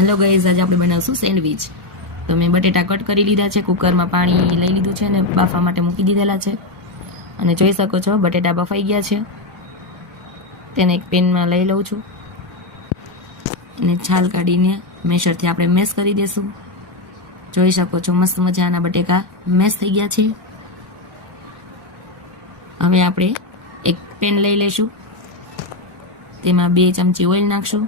Hello guys, આજે આપણે બનાવશું સેન્ડવિચ. તો મેં બટેટા કટ કરી લીધા છે, કુકરમાં પાણી લઈ લીધું છે અને બાફવા માટે મૂકી દીધેલા છે. અને જોઈ શકો છો બટેટા બફાઈ ગયા છે. તેને એક પેનમાં લઈ લઉં છું અને છાલ કાઢીને મેશરથી આપણે મેશ કરી દઈશું. જોઈ શકો છો મસ્ત મજાના બટેકા મેશ થઈ ગયા છે. હવે આપણે એક પેન લઈ લઈશું, તેમાં 2 ચમચી ઓઇલ નાખશું.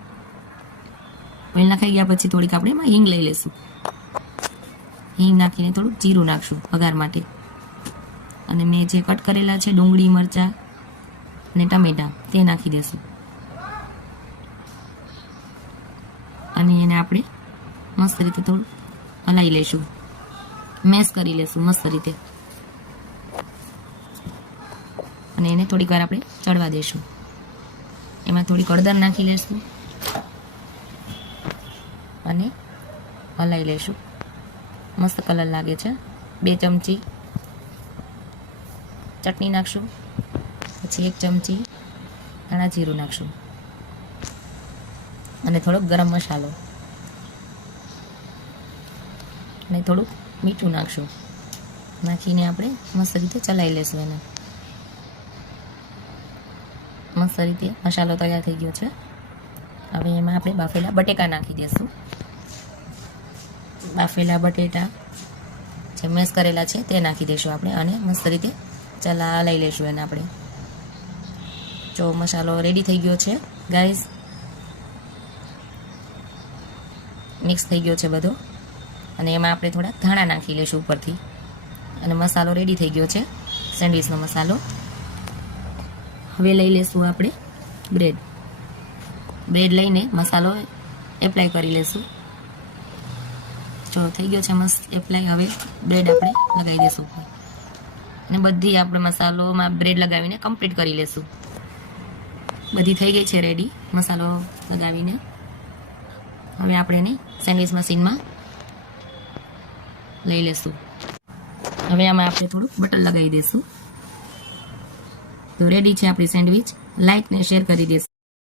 ઓઇલ નાખાઈ ગયા પછી થોડીક આપણે એમાં હિંગ લઈ લઈશું. હિંગ નાખીને થોડુંક જીરું નાખશું વઘાર માટે. અને મેં જે કટ કરેલા છે ડુંગળી, મરચાં અને ટમેટાં તે નાખી દઈશું. અને એને આપણે મસ્ત રીતે થોડું હલાવી લઈશું, મેશ કરી લઈશું મસ્ત રીતે. અને એને થોડીક વાર આપણે ચડવા દઈશું. એમાં થોડીક હળદર નાખી લઈશું અને હલાવી લઈશું. મસ્ત કલર લાગે છે. 2 ચમચી ચટણી નાખશું, પછી 1 ચમચી ધાણા જીરું નાખશું અને થોડોક ગરમ મસાલો અને થોડુંક મીઠું નાખશું. નાખીને આપણે મસ્ત રીતે ચલાવી લઈશું એને. મસ્ત રીતે મસાલો તૈયાર થઈ ગયો છે. હવે એમાં આપણે બાફેલા બટેકા નાખી દઈશું. બાફેલા બટેટા જે મેશ કરેલા છે તે નાખી દઈશું આપણે અને મસ્ત રીતે લઈ લઈશું એને આપણે. જો મસાલો રેડી થઈ ગયો છે ગાઈઝ, મિક્સ થઈ ગયો છે બધો. અને એમાં આપણે થોડા ધાણા નાખી લઈશું ઉપરથી. અને મસાલો રેડી થઈ ગયો છે, સેન્ડવિચનો મસાલો. હવે લઈ લઈશું આપણે બ્રેડ લઈને મસાલો એપ્લાય કરી લઈશું. જો થઈ ગયો છે મસ્ત એપ્લાય. હવે બ્રેડ આપણે લગાવી દઈશું અને બધી આપણે મસાલોમાં બ્રેડ લગાવીને કમ્પ્લીટ કરી લઈશું. બધી થઈ ગઈ છે રેડી મસાલો લગાવીને. હવે આપણે એને સેન્ડવિચ મશીનમાં લઈ લઈશું. હવે આમાં આપણે થોડુંક બટર લગાવી દઈશું. તો રેડી છે આપણી સેન્ડવિચ. લાઈક ને શેર કરી દેશું.